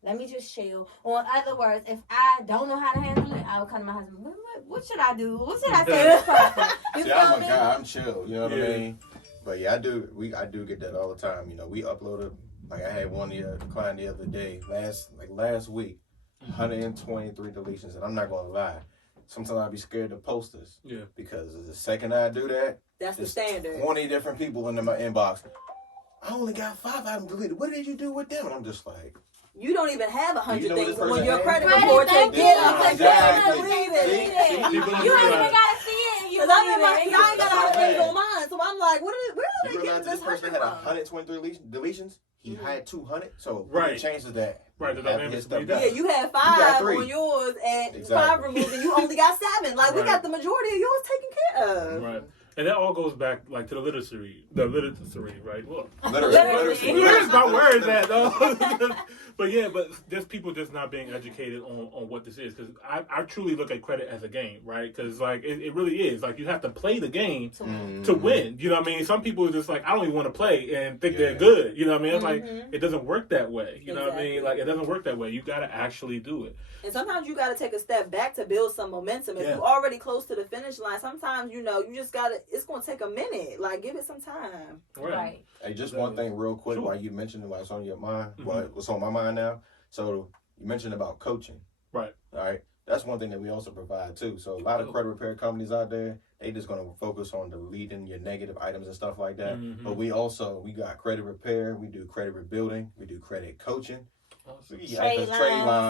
let me just chill. Or in other words, if I don't know how to handle it, I'll come to my husband. What should I do? What should I say to this person? You feel I'm me? a guy. I'm chill. You know what I mean? But yeah, I do get that all the time. You know, we uploaded, like I had one client the other day, last week, 123 deletions. And I'm not going to lie. Sometimes I'd be scared to post this. Yeah. Because the second I do that, that's the standard. 20 different people in my inbox. I only got 5 of them deleted. What did you do with them? And I'm just like, you don't even have 100 things on your has? credit report to get up. Exactly. You ain't even gotta see it. I ain't got 100 things on mine, so I'm like, where are they getting this person had 123 deletions? He had 200, so the chances that you had 5 on yours and 5 removed, and you only got 7. Like we got the majority of yours taken care of. Right. And that all goes back like to the literacy, right? Well, literacy. Where's my words at though? but there's people just not being educated on what this is because I truly look at credit as a game, right? Because like it really is like you have to play the game to win. You know what I mean? Some people are just like I don't even want to play and think they're good. You know what I mean? It's like it doesn't work that way. You know what I mean? Like it doesn't work that way. You got to actually do it. And sometimes you got to take a step back to build some momentum. If you're already close to the finish line, sometimes you just got to. It's going to take a minute. Like give it some time. Right. Hey, just one thing real quick while you mentioned what's on your mind, what's on my mind now. So you mentioned about coaching. Right. All right. That's one thing that we also provide too. So a lot of credit repair companies out there, they just gonna focus on deleting your negative items and stuff like that. Mm-hmm. But we got credit repair, we do credit rebuilding, we do credit coaching. Trade lines.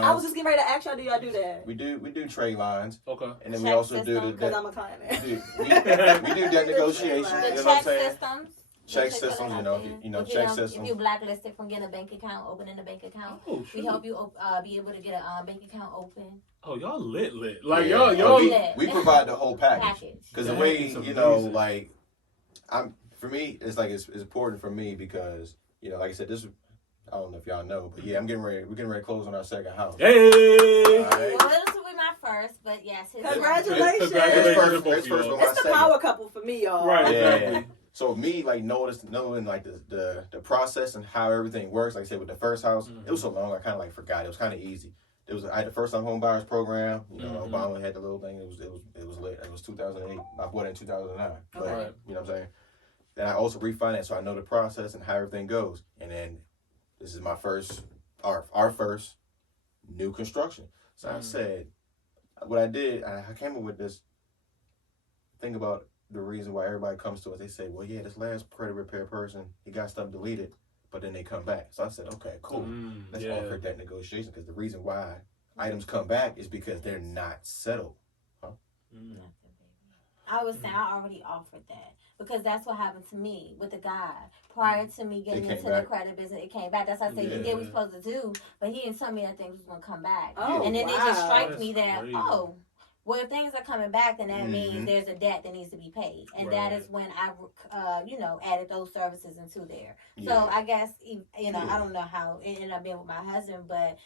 I was just getting ready to ask y'all, do y'all do that? We do trade lines. Okay. And then we Check also do system, Because I'm a client. we do debt negotiation. The You know what I'm check saying? systems. Check systems, check systems. If you're blacklisted from getting a bank account, opening a bank account, we help you be able to get a bank account open. Oh, y'all lit. Like yeah. y'all. We provide the whole package. Because the way like for me, it's like it's important for me because like I said, this. I don't know if y'all know, but yeah, we're getting ready to close on our second house. Hey! Right. Well, this will be my first, but yes. Congratulations. It's the power couple for me, y'all. Right, exactly. Yeah. So me, like, knowing like the process and how everything works, like I said, with the first house, it was so long, I kind of like forgot. It was kind of easy. I had the first time home buyers program. Obama had the little thing. It was lit. It was 2008. I bought it in 2009. But, right. You know what I'm saying? Then I also refinanced, so I know the process and how everything goes. And then this is my our first new construction. So I said, what I did, I came up with this thing about the reason why everybody comes to us. They say, well, yeah, this last credit repair person, he got stuff deleted, but then they come back. So I said, okay, cool. Let's offer that negotiation, because the reason why items come back is because they're not settled. Huh? I was saying I already offered that. Because that's what happened to me with the guy. Prior to me getting into the credit business, it came back. That's why I said he did what he was supposed to do, but he didn't tell me that things was going to come back. Oh, and then it just struck me That's that, crazy. well, if things are coming back, then that means there's a debt that needs to be paid. And that is when I, added those services into there. So I guess, I don't know how it ended up being with my husband, but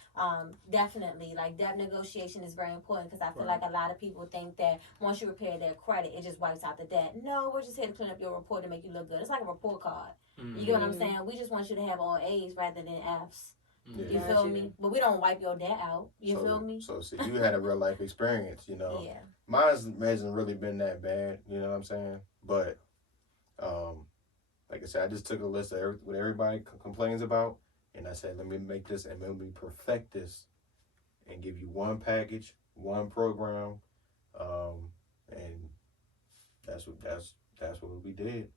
definitely, like, debt negotiation is very important, because I feel like a lot of people think that once you repair their credit, it just wipes out the debt. No, we're just here to clean up your report and make you look good. It's like a report card. You get what I'm saying? We just want you to have all A's rather than F's. Yeah. You feel me? But we don't wipe your debt out. You feel me? So you had a real life experience, Yeah. Mine hasn't really been that bad, you know what I'm saying? But, like I said, I just took a list of what everybody complains about, and I said, let me make this and let me perfect this and give you one package, one program, and that's what we did.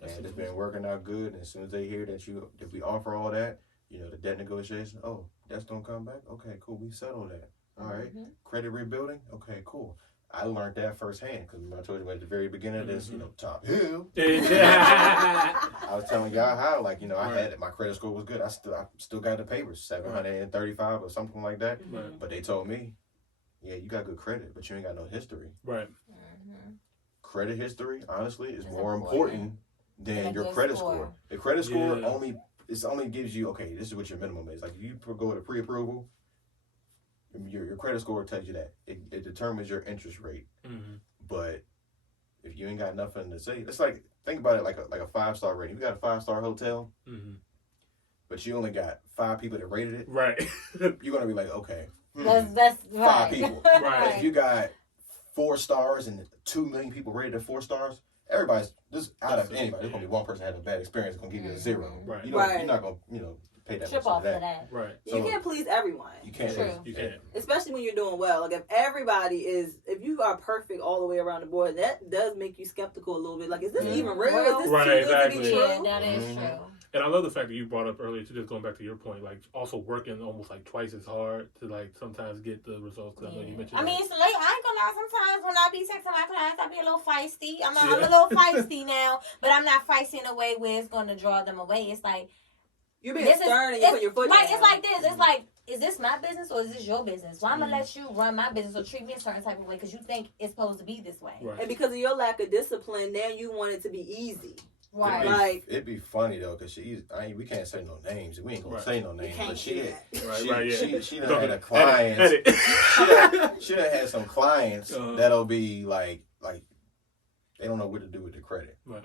And it's been working out good. And as soon as they hear that we offer all that, the debt negotiation, that's gonna come back. Okay, cool. We settled that. All right. Credit rebuilding. Okay, cool. I learned that firsthand, because I told you at the very beginning of this, top hill. I was telling y'all how, like, I had it. My credit score was good. I still got the papers, 735 or something like that. But they told me, yeah, you got good credit, but you ain't got no history. Right. Credit history, honestly, is more important than your credit score. The credit score only gives you, okay, this is what your minimum is. Like, if you go to pre-approval, your credit score tells you that. It determines your interest rate. But if you ain't got nothing to say, it's like, think about it like a 5-star rating. You got a 5-star hotel, but you only got 5 people that rated it. Right. You're going to be like, okay, that's 5 people. Right. If you got 4 stars and 2 million people rated at 4 stars, everybody's just out of anybody. There's gonna be one person that had a bad experience. It's gonna give you a 0. Right. You're not gonna pay that trip much off for that. Right. So you can't please everyone. You can't. True. You can't. Especially when you're doing well. Like, if you are perfect all the way around the board, that does make you skeptical a little bit. Like, is this even real? Is this too good to be true? Yeah, that is true. And I love the fact that you brought up earlier, too, just going back to your point, like, also working almost like twice as hard to, like, sometimes get the results. Cause I know you mentioned I mean, it's late. I ain't gonna lie. Sometimes when I be texting my clients, I be a little feisty. I'm a little feisty now, but I'm not feisty in a way where it's gonna draw them away. It's like, you're being stern and you put your foot down. Right, it's like this. It's like, is this my business or is this your business? Well, I'm gonna let you run my business or treat me a certain type of way because you think it's supposed to be this way. Right. And because of your lack of discipline, now you want it to be easy. Right. It'd be funny though, because we can't say no names. We ain't gonna say no names. But she done had a client. She done had some clients that'll be like they don't know what to do with the credit. Right.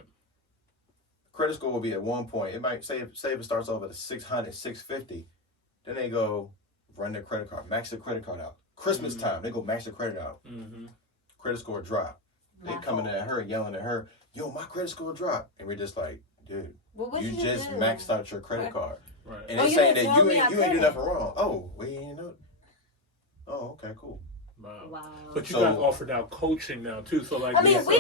Credit score will be at one point. It might say if it starts off at a 600, 650, then they go run their credit card, max their credit card out. Christmas time, they go max their credit out. Credit score drop. They coming at her, yelling at her, yo, my credit score dropped. And we're just like, dude, you just maxed out your credit card. Right. And they saying that you ain't do nothing wrong. Oh, well, you know. Oh, okay, cool. Wow. But you guys offer now coaching now too. So like, I mean, but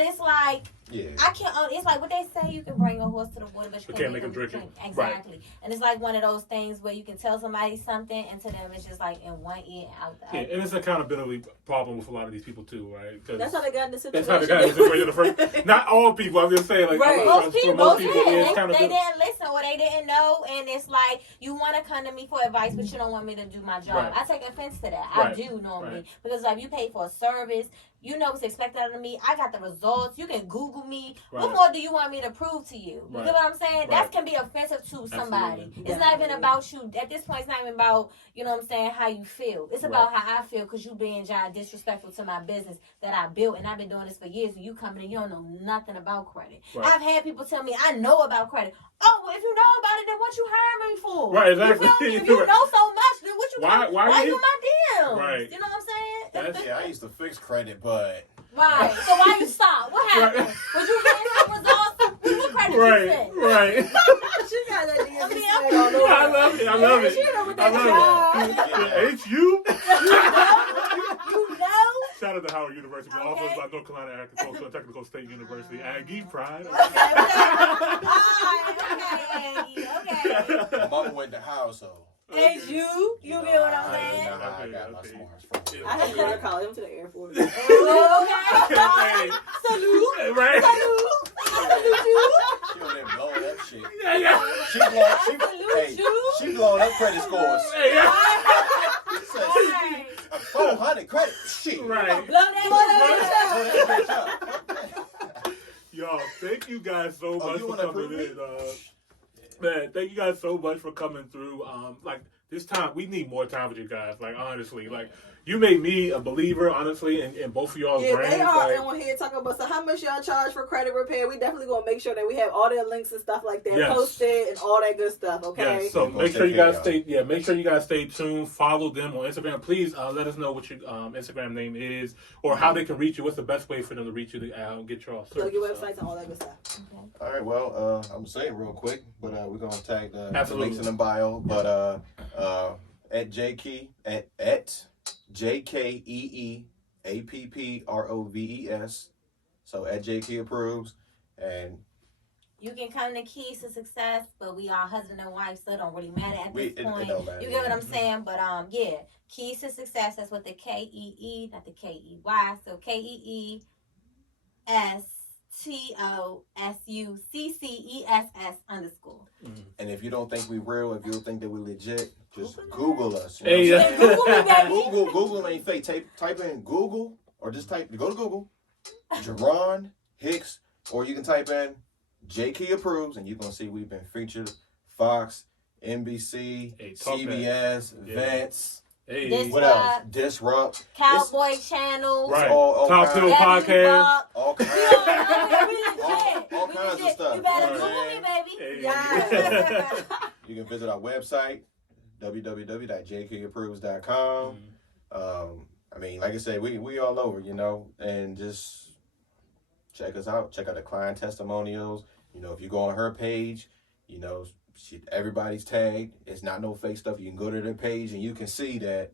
it's like I can't. It's like what they say: you can bring a horse to the water, but you can't make him drink. Exactly. Right. And it's like one of those things where you can tell somebody something, and to them it's just like in one ear out the other. Yeah, and it's an accountability problem with a lot of these people too, right? That's how they got in the situation. That's how they got in the situation in the first. Not all people. I'm just saying, like most people they didn't listen or they didn't know, and it's like you want to come to me for advice, but you don't want me to do my job. Right. I take offense to that. I do normally because like you pay for a service. You know what's expected of me. I got the results. You can Google me. Right. What more do you want me to prove to you? You get what I'm saying? That can be offensive to somebody. Absolutely. It's not even about you. At this point, it's not even about, you know what I'm saying, how you feel. It's about how I feel because you being disrespectful to my business that I built. And I've been doing this for years. And you coming in, you don't know nothing about credit. Right. I've had people tell me, I know about credit. Oh, well, if you know about it, then what you hiring me for? Right, exactly. You feel me? If you know so much, then what you why you in my DMs? Right. You know what I'm saying? Yeah, I used to fix credit, but... Right. So why you stop? What happened? Was you getting some results? What credit you fix? Right. She got that DM. I love it. I love it. Ain't you? You know? Shout out to Howard University, but also by North Carolina Agricultural and Technical State University. Aggie Pride. Okay. My mama went to Howard, so... Ain't you? You get what I'm saying? I got my smarts from you. I had to go to college. I went to the Air Force. Okay. Salute. Right. Salute. She over there blowing that shit. She blowing up credit scores. Right. 400 credit. Shit. Right. Blow that up. Yo, thank you guys so much for coming in. Man, thank you guys so much for coming through. Like this time, we need more time with you guys. Like honestly, like you made me a believer, honestly, in both of y'all's brands. They are on here talking about so how much y'all charge for credit repair. We definitely gonna make sure that we have all their links and stuff like that posted and all that good stuff. Okay. Yes. So make sure you guys stay tuned. Follow them on Instagram. Please let us know what your Instagram name is or how they can reach you. What's the best way for them to reach you to get your service? Your websites and all that good stuff. Okay. All right. Well, I'm gonna say it real quick, but we're gonna tag the links in the bio. But at Jkeeapproves. So at Jkeeapproves, and you can come to Keys to Success, but we are husband and wife, so it don't really matter at this point. It don't matter. You get what I'm saying? But yeah, Keys to Success. That's what the KEE, not the KEY. So KEESTOSUCCESS_. And if you don't think we real, if you don't think that we legit, just Google us. You know hey, Google me, baby. Google ain't fake. Type in Google, or just go to Google, Jerron Hicks, or you can type in Jkeeapproves, and you're gonna see we've been featured Fox, NBC, CBS, Vets. Hey. What else? Disrupt. Cowboy Channel. Right. Top Hill Podcast. All kinds of stuff. You better Google me, baby. Hey. Yeah. You can visit our website, www.jkeeapproves.com. I mean, like I said, we all over, you know, and just check us out. Check out the client testimonials. You know, if you go on her page, you know, everybody's tagged. It's not no fake stuff. You can go to their page and you can see that,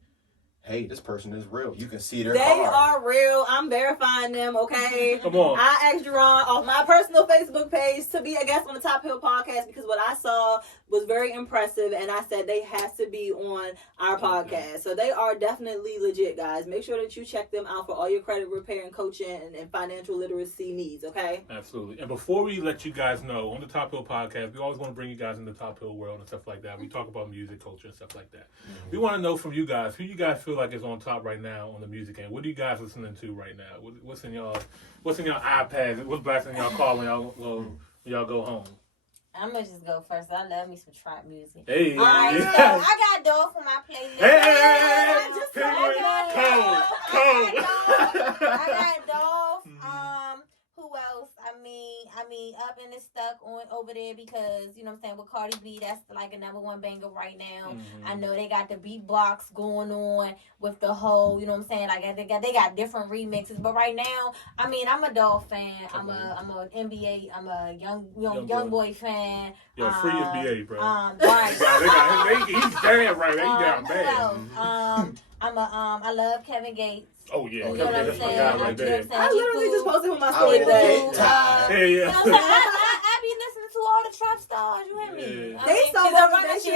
hey, this person is real. You can see their car. They are real. I'm verifying them, okay? Come on. I asked Jerron off my personal Facebook page to be a guest on the Top Hill podcast because what I saw was very impressive, and I said they have to be on our podcast. So they are definitely legit, guys. Make sure that you check them out for all your credit repair and coaching and financial literacy needs, okay? Absolutely. And before we let you guys know, on the Top Hill podcast, we always want to bring you guys in the Top Hill world and stuff like that. We talk about music, culture, and stuff like that. We want to know from you guys, who you guys feel like is on top right now on the music end? What are you guys listening to right now? What's in y'all iPads? What's blasting y'all car when y'all go home? I'm gonna just go first. I love me some trap music. Hey, all right, so I got Dolph on my playlist. Hey, I got Dolph. Who else? I mean, me up and it's stuck on over there because, you know what I'm saying, with Cardi B, that's like a #1 banger right now. I know they got the beatbox going on with the whole, you know what I'm saying, like they got different remixes. But right now, I mean, I'm a Dolph fan. I'm a NBA, I'm a young boy fan. Yo, free NBA, bro. Right. He's damn right. He down bad. I love Kevin Gates. Oh yeah, You know what I'm saying? right there. I literally just posted with my story today. Yeah. I be listening to all the trap stars. You hear me? Yeah. They so motivational. I was just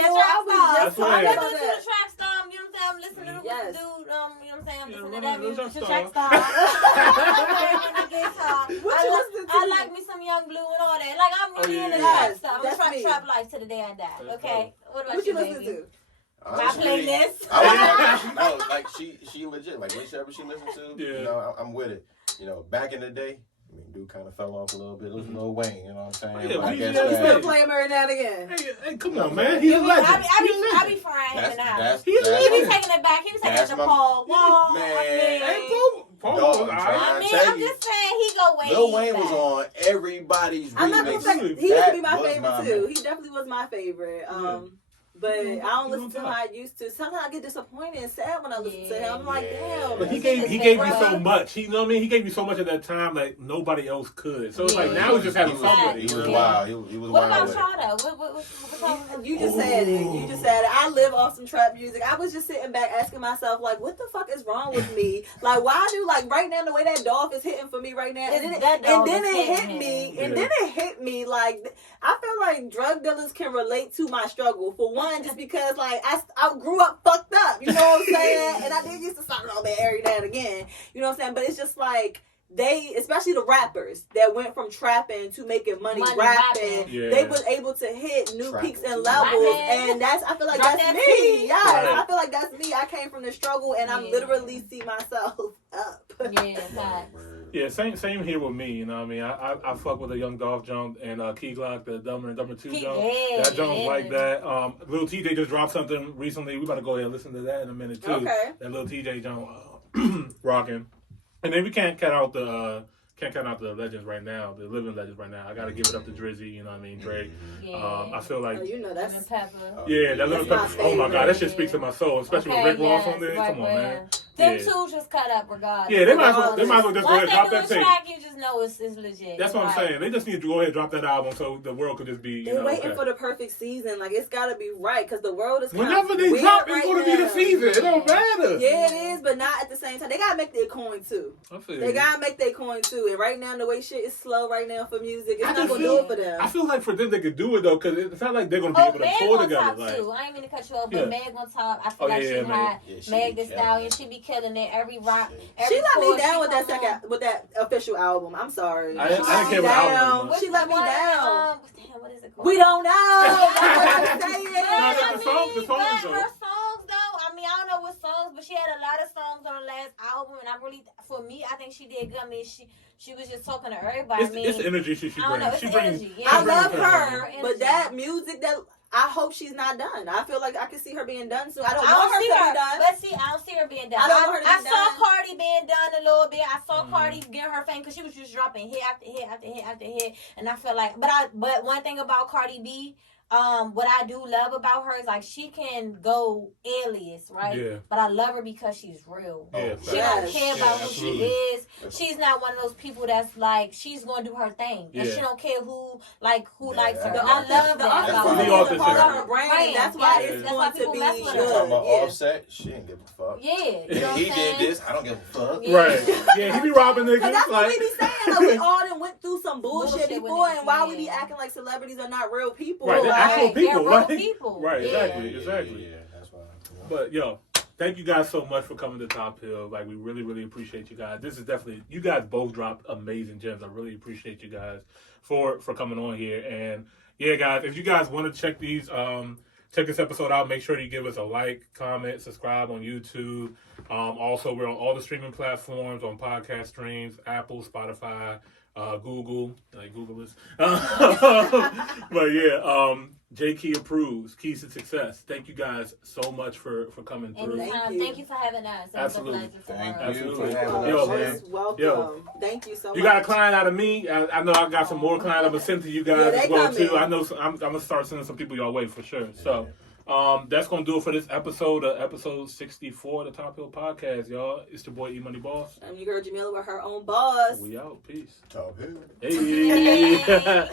talking I'm about listening to that. the trap star. You know what I'm saying? I'm listening to Yes. the dude. You know what I'm saying? I'm listening to Yeah, that music. the The trap track star. I to? like me some Young Blue and all that. Like I'm really into yeah. trap stuff. That's I'm me. trap life to the day I die. Okay. What about What you listen baby? to? My playlist. No, like she legit. Like whatever she listens to, Yeah. you know, I'm with it. You know, back in the day, I mean, dude kind of fell off a little bit. It was Lil Wayne, you know what I'm saying? Yeah, But I we- guess yeah, You yeah. still play him every now and again. Hey, come on, man. He's a legend. I be frying him in the house. He be legend. taking it back. He was taking it That's to my- Paul Wall. Man. Hey, Paul Dog, was I'm all trying. right. I mean, tell I'm you. just saying he go way Lil Wayne was back. on everybody's I'm not gonna remix. say he used to That be my was favorite my too. man. He definitely was my favorite. But I don't listen to him how I used to. Sometimes I get disappointed and sad when I listen to him. I'm like, damn. But he That's gave his you so favorite. much. He, you know what I mean? He gave you so much at that time like nobody else could. So it's like now he's just having fun with it. He you was know? wild. He was What wild about with it. y'all though? What You just said it. You just said it. I live off some trap music. I was just sitting back asking myself, like, what the fuck is wrong with me? Like, why do, like, right now, the way that Dolph is hitting for me right now, and then it hit me, like, I feel like drug dealers can relate to my struggle. For one, just because, like, I grew up fucked up, you know what I'm saying? And I did used to stop a little bit every now and again, you know what I'm saying? But it's just like, they, especially the rappers that went from trapping to making money rapping, Yeah. they was able to hit new Trapping. peaks and levels, and I feel like Drop that's that me. T. Yeah, Right. I feel like that's me. I came from the struggle, and I literally see myself up. Yeah, facts. Yeah, same here with me. You know what I mean? I fuck with the Young Dolph jump and Key Glock, the Dumber and Dumber 2 jump. That jump's like that. Lil TJ just dropped something recently. We about to go ahead and listen to that in a minute too. Okay. That Lil TJ jump rocking. And then we can't cut out the legends right now, the living legends right now. I gotta give it up to Drizzy, you know what I mean, Drake. Yeah. I feel like You know Lemon that's pepper. yeah, that Lemon That's Pepper. my Oh my god, that shit favorite. speaks to my soul, especially with Rick Ross on there. Come on, man. Them Yeah. two just cut up regardless. Yeah, they might as well just go Once ahead and they drop do a that tape. track, you just know it's legit. That's what I'm saying. They just need to go ahead and drop that album so the world could just be, you they're know, waiting okay. for the perfect season. Like it's gotta be right because the world is kind Whenever of they weird drop, right it's going to be the now. season. It don't matter. Yeah, it is, but not at the same time. They gotta make their coin too. I feel They you. gotta make their coin too. And right now, the way shit is slow right now for music, it's I not just gonna feel- do it for them. I feel like for them they could do it though, because it's not like they're going to be Oh, able to Meg pull on together. top Like, too. I ain't mean to cut you off, but Yeah. Meg on top. I feel Oh, like yeah, she Meg. hot. Yeah, she Meg be the killing Stallion, it. she be killing it. Every rock, Shit. every She let me chord down she with that come second, on. with that official album. I'm sorry. I didn't care what Down. album it was. She let me One, down. Damn, what is it called? We don't know. That's what I'm No, saying. the song is but dope. her songs though, I mean, I don't know what songs, but she had a lot of songs on her last album, and I really, for me, I think she did good. I mean, she was just talking to everybody. it's the energy she I don't know, brings. it's She the brings. energy. Yeah, I she love brings her, energy. but that music that I hope she's not done. I feel like I can see her being done soon. I don't I want don't her see to her, be done. but see, I don't see her being done. I don't want her to I be saw done. Cardi being done a little bit. I saw Cardi getting her fame because she was just dropping hit after hit after hit after hit, and I feel like, but one thing about Cardi B, what I do love about her is like she can go alias, right? Yeah. But I love her because she's real. Yeah, She Yes. don't care about who she absolutely. is. She's not one of those people that's like she's gonna do her thing, and Yeah. she don't care who likes her. The I love that the about authenticity her. is is a part of authenticity. her brand, and that's why Yes, it's that's why going to people be mess with She her. good. talking about Yeah. Offset. She didn't give a fuck. Yeah, you know He what I'm did saying? this. I don't give a fuck. Yeah. Right. Yeah, he be robbing niggas. Cause that's what we Like, be saying. Like we all done went through some bullshit Bullshit with before, niggas, and why we yeah. be acting like celebrities are not real people? right, they're Like, actual They're people. real Right. people. Right, Yeah. exactly, exactly. Yeah, that's why. But yo, thank you guys so much for coming to Top Hill. Like we really, really appreciate you guys. This is definitely, you guys both dropped amazing gems. I really appreciate you guys for coming on here. And yeah, guys, if you guys want to check this episode out, make sure you give us a like, comment, subscribe on YouTube. Also, we're on all the streaming platforms, on podcast streams, Apple, Spotify, Google, like Google is. But yeah, Jkeeapproves, Keys to Success. Thank you guys so much for coming through. Thank you for having us. Absolutely. Thank you for Absolutely. having Yo, us. man. Welcome. Thank you so much. You got a client out of me. I know I got some more clients I'm gonna send to you guys as well too. I know I'm gonna start sending some people your way for sure. So that's gonna do it for this episode 64 of the Top Hill Podcast, y'all. It's your boy Imani Boss. You heard Jamila with her own boss. We out. Peace. Top Hill. Hey.